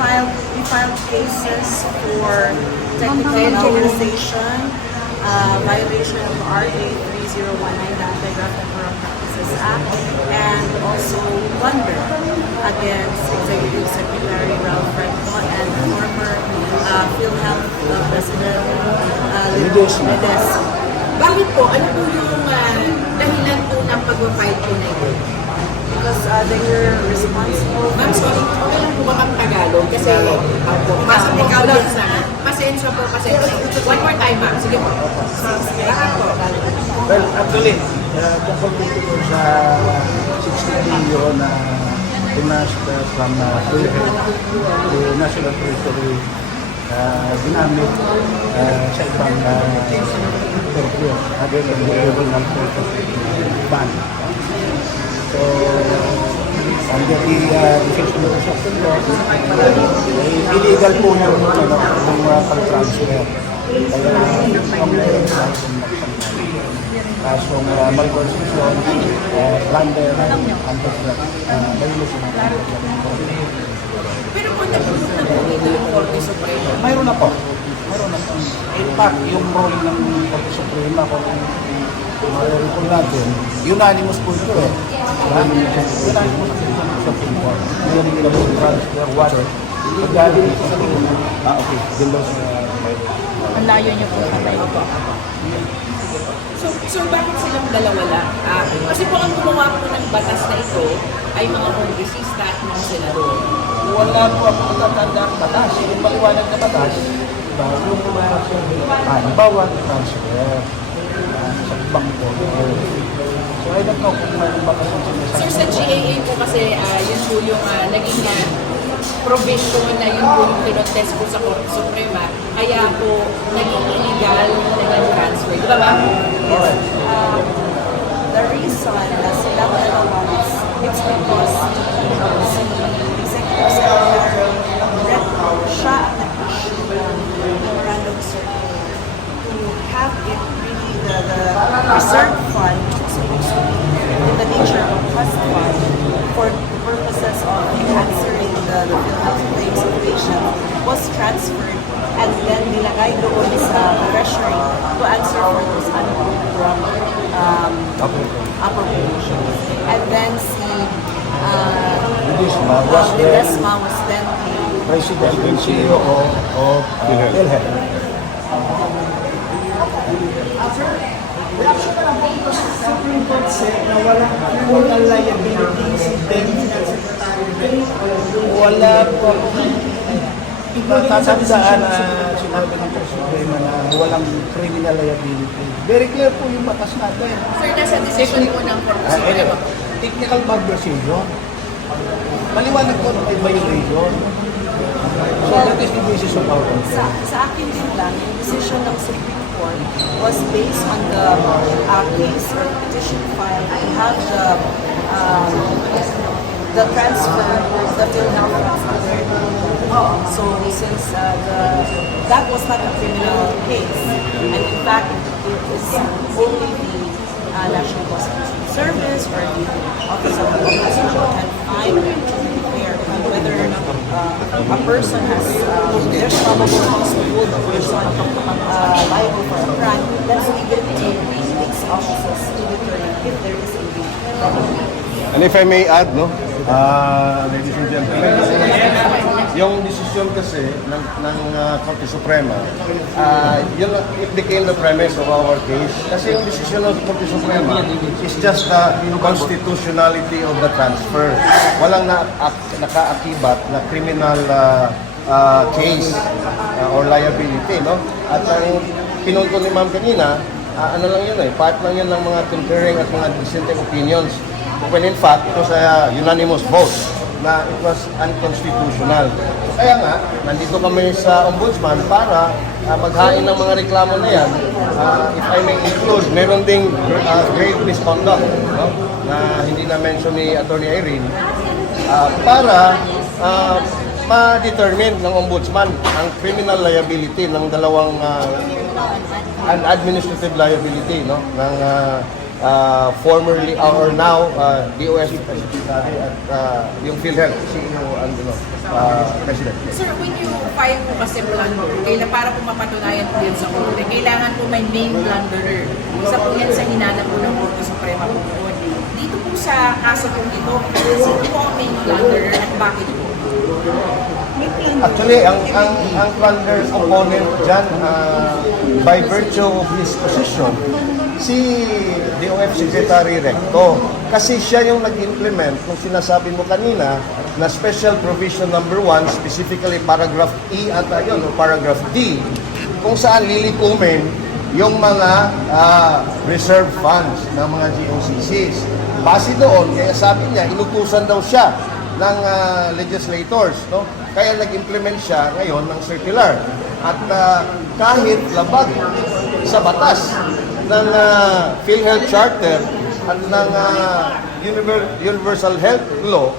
we filed cases for technical malversation, violation of RA 3019, the Anti-Graft and Corrupt Practices Act, and also plunder against Executive Secretary Ralph Recto and former PhilHealth President Ledesma. Bakit po? Ano po yung dahilan po ng pag-file po na ito? Because they were responsible. Ma'am, sorry, okay lang po ba kang Tagalog? Kasi, ikaw lang sana. Pasensya po, pasensya. One more time, ma'am. Sige po. Lahat po. Well, actually, tungkol po ito sa 60 billion na pinashed from the National Treasury ginamit sa ibang purpose other than the original purpose ban. So, under the decision of the Supreme Court, illegal po yung pag-transfer. Kaya ang kasong malversation, plunder, violation of Pero po, nagpunta na po dito yung Korte Suprema. mayroon na po. In fact, yung ruling ng Korte Suprema, kung mayroon po natin, unanimous po ito eh. Unanimous po sa Supreme Court. Yung nilabot transfer water, galing ito sa okay, below sa Ang layo niyo po patay. So bakit silang dalawa lang? Kasi po ang gumawa po ng batas na ito ay mga kongresista at mga senador. wala po ako matatanda ang batas. Yung maliwanag na batas, yung bawat transfer sa ibang court. So I don't know kung mayroon ba kasi Sir, sa GAA po kasi yun po yung naging provision na yun po yung tinotest po sa Korte Suprema. Kaya po naging illegal na transfer. Di ba ba? Yes. The reason na sila dalawa is it's because si Executive Secretary Recto, siya ang nag-issue ng memorandum circular to have it really the reserve fund, which is supposed to be in the nature of a trust fund for the purposes of answering the PhilHealth claims of patients, was transferred and then nilagay doon sa treasury to answer for those appropriations. And then si Ledesma was then the President and CEO of PhilHealth. Reaction na lang po ito sa Supreme Court said na walang criminal liability si Technical Secretary. Wala po. Tatandaan na sinabi ng Suprema na walang criminal liability. Very clear po yung batas natin. Sir, nasa decision po ng Korte Suprema. Technical malversation. Maliwanag po na may violation. So that is the basis of our complaint. sa akin din lang, yung decision ng Supreme Court was based on the case or petition file to have the transfer of the PhilHealth funds. So since that was not a criminal case, and in fact it is only the National Prosecution Service or the Office of the Ombudsman can find and declare whether or not a person has there's probable cause to hold a person liable for a crime. That's legal to these offices to determine if there is a problem. And if I may add, no, ladies and gentlemen, yung desisyon kasi ng Korte Suprema, yun, it became the premise of our case. Kasi yung desisyon ng Korte Suprema is just the constitutionality of the transfer. Walang nakaakibat na criminal case or liability, no? At ang pinunto ni Ma'am kanina, ano lang yun part lang yun ng mga concurring at mga dissenting opinions. When in fact, it was a unanimous vote na it was unconstitutional. So kaya nga, nandito kami sa Ombudsman para maghain ng mga reklamo na yan. If I may include, meron ding grave misconduct, no? Na hindi na-mention ni Attorney Irene, para ma-determine ng Ombudsman ang criminal liability ng dalawang administrative liability, no, ng formerly or now DOS Secretary at yung PhilHealth CEO and President. Sir, when you file po kasi blunder, para po mapatunayan po yan sa korte, kailangan po may main blunderer. Isa po yan sa hinanap po ng Korte Suprema po noon. Dito po sa kaso po ito, sino po ang main blunderer at bakit po? Actually, ang plunder component dyan, by virtue of his position, si DOF Secretary Recto. Kasi siya yung nag-implement kung sinasabi mo kanina na Special Provision Number 1, specifically paragraph E at yun, o paragraph D, kung saan lilikumin yung mga reserve funds ng mga GOCCs. Base doon, kaya sabi niya, inutusan daw siya ng legislators, no? Kaya nag-implement siya ngayon ng circular. At kahit labag sa batas ng PhilHealth Charter at ng Universal Health Law,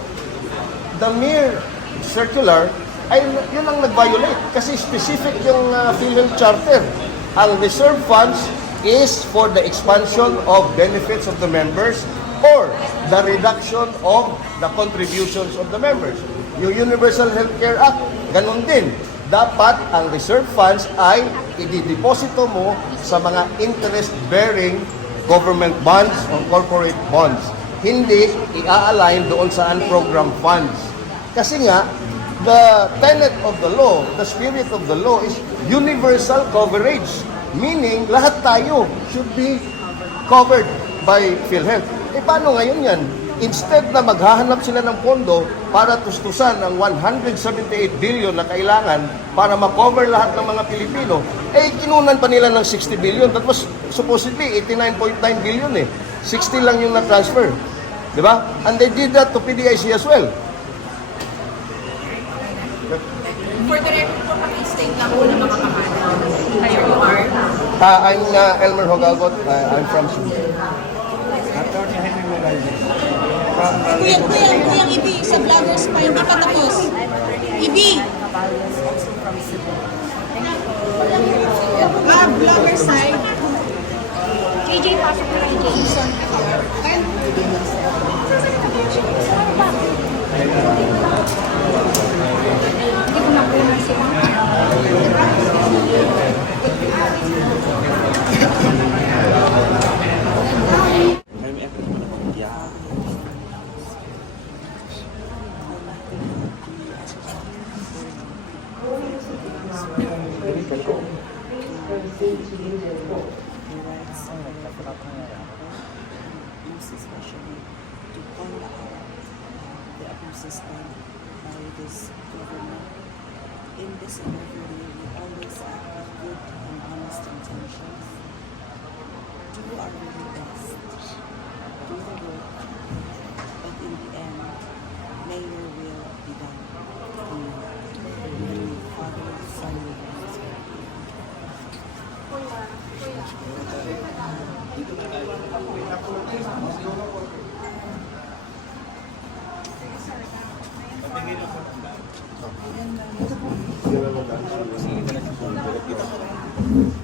the mere circular ay yun ang nag-violate kasi specific yung PhilHealth Charter. Ang reserve funds is for the expansion of benefits of the members or the reduction of the contributions of the members. Yung Universal Healthcare Act, ganun din. Dapat ang reserve funds ay idideposito mo sa mga interest-bearing government bonds or corporate bonds. Hindi i-align doon sa program funds. Kasi nga, the tenet of the law, the spirit of the law is universal coverage. Meaning, lahat tayo should be covered by PhilHealth. Paano ngayon yan? Instead na maghahanap sila ng pondo para tustusan ang 178 billion na kailangan para makover lahat ng mga Pilipino, kinunan pa nila ng 60 billion. That was supposedly 89.9 billion eh. 60 lang yung na-transfer. Di ba? And they did that to PDIC as well. For the record po, paki-state lang po ng mga pangalan. Kayo you are? I'm Elmer Hogalbot. I'm from Sudan. Attorney Henry Morales. Kuyang Ibi, sa vloggers pa, hindi pa tapos. Ibi! Vlogger side. KJ, pasok na kay Jason. Hindi ko na po sila. Especially to call out the abuses done by this government. In this interview, we always act with good and honest intentions. Do our very best. Do the work. But in the end, may your will be done. Amen. Father, Son, and Holy Spirit. Thank you.